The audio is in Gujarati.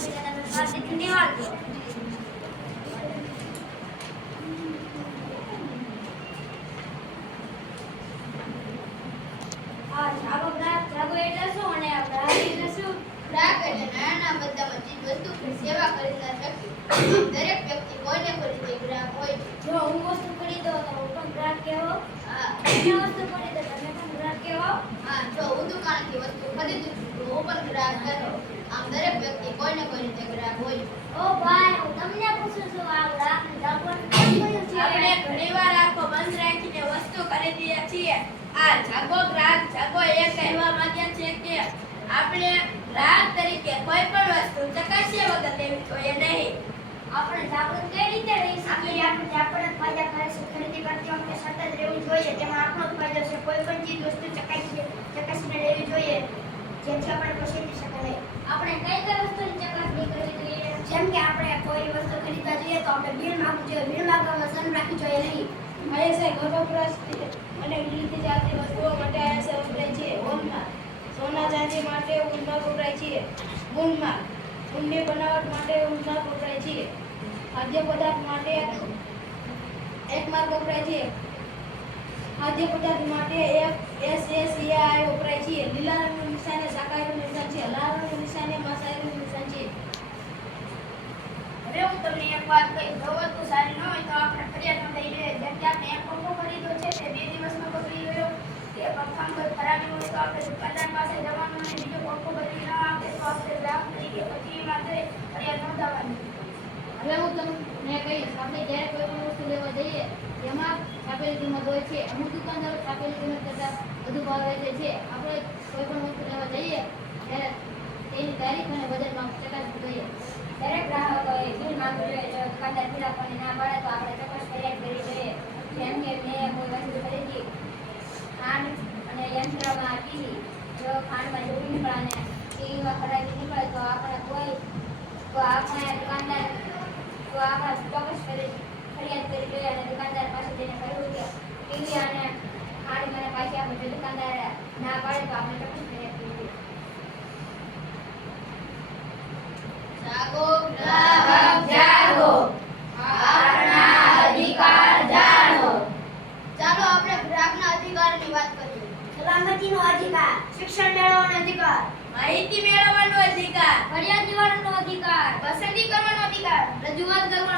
શાંતિથી નિહાળજો. જાગો એટલે શું અને ગ્રાહક એટલે શું? ગ્રાહક એટલે નાના બધામાં ચીજ વસ્તુ સેવા ખરીદનાર વ્યક્તિ. દરેક વ્યક્તિ કોઈને કોઈ રીતે ગ્રાહક હોય છે. જો હું વસ્તુ ખરીદો તો હું પણ ગ્રાહક કહેવો. હા, તમે વસ્તુ ખરીદો તમે પણ ગ્રાહક કહેવો. હા, જો હું દુકાનથી વસ્તુ ખરીદું છું તો હું પણ ગ્રાહક કહેવો. આમ દરેક વ્યક્તિ કોઈને કોઈ રીતે ગ્રાહક હોય છે. ઓ ભાઈ હું તમને પૂછું છું આ ગ્રાહકને જાગવાનું કેમ કહ્યું છે? આપણે ઘણીવાર આંખો બંધ રાખીને વસ્તુ ખરીદીએ છીએ. આ જાગો ગ્રાહક જાગો એ કહેવા માંગ્યા છે કે આપણે ગ્રાહક તરીકે કોઈ પણ વસ્તુ ચકાસ્યા વગર લેવી જોઈએ નહીં. આપણે જાગૃત કઈ રીતે રહી શકીએ? આપણે ફાયદાકારક ખરીદી કરતી વખતે સતત રહેવું જોઈએ. તેમાં આપણો જ ફાયદો છે. કોઈ પણ ચીજ વસ્તુ ચકાસીને લેવી જોઈએ જેથી આપણે પસંદી શકાય. આપણે કઈ વસ્તુની ચકાસણી કરવી જોઈએ? જેમ કે આપણે કોઈ વસ્તુ ખરીદવા જઈએ તો આપણે બિલ માંગવું જોઈએ. બિલ માંગવામાં શરમ રાખવી જોઈએ નહીં. આઈએસઆઈ ઘર વપરાશ અને લીધી જાતી વસ્તુઓ માટે આઈએસઆઈ વપરાય છે. હોલમાર્ક સોના ચાંદી માટે હોલમાર્ક વપરાય છે. ગુણમાર્ક ઊંડી બનાવટ માટે હોલમાર્ક વપરાય છે. ખાદ્ય પદાર્થ માટે એક માર્ક વપરાય છે. ખાદ્ય પદાર્થ માટે SSAI વપરાય છે. લીલા રંગનું નિશાન એ શાકાહારીનું નિશાન છે. લાલ રંગનું નિશાન એ માંસાહારીનું નિશાન છે. હવે હું તમને એક વાત કહી. જો વસ્તુ સારી ન હોય તો આપણે ફરિયાદ નોંધાવી જોઈએ. જેમ કે આપણે એક પંખો ખરીદ્યો છે તે 2 દિવસમાં બગડી ગયો. તે પંખામાં કોઈ ખરાબી હોય તો આપણે દુકાનદાર પાસે જવાનું અને બીજો પંખો બદલી ન આપે તો આપણે ગ્રાહક તરીકે કચેરીમાં જઈ ફરિયાદ નોંધાવવાની. હવે હું તમને કહીશ, આપણે જ્યારે કોઈ પણ વસ્તુ લેવા જઈએ એમાં છાપેલી કિંમત હોય છે. અમુક દુકાનદારો છાપેલી કિંમત કરતાં વધુ ભાવ વેચે છે. આપણે કોઈ પણ વસ્તુ લેવા જઈએ ત્યારે તેની તારીખ અને બજેટમાં ચકાસવું જોઈએ. દરેક ગ્રાહકોએ બિલ માંગવું જોઈએ. જો દુકાનદાર બિલ આપવાની ના પાડે તો આપણે ચોક્કસ ફરિયાદ કરવી જોઈએ. જેમ કે મેં કોઈ વસ્તુ ખરીદી ખાંડ અને યંત્રમાં ટીવી. જો ખાંડમાં જોડી નીકળે અને ટીવીમાં ખરાબી નીકળે તો આપણે દુકાનદાર ચોક્કસ ફરિયાદ કરવી જોઈએ અને દુકાનદાર પાસે જઈને કહ્યું કે ટીવી અને ખાંડ મને પાછી આપો. જો દુકાનદાર ના પાડે તો આપણે ચોક્કસ ફરિયાદ કરવી જોઈએ. જાગો ગ્રાહક જાગો, આપના અધિકાર જાણો. ચાલો આપણે ગ્રાહકના અધિકારની વાત કરીએ. સલામતીનો અધિકાર, શિક્ષણ મેળવવાનો અધિકાર, માહિતી મેળવવાનો અધિકાર, ફરિયાદ નિવારણનો અધિકાર, પસંદગી કરવાનો અધિકાર, રજૂઆત કરવાનો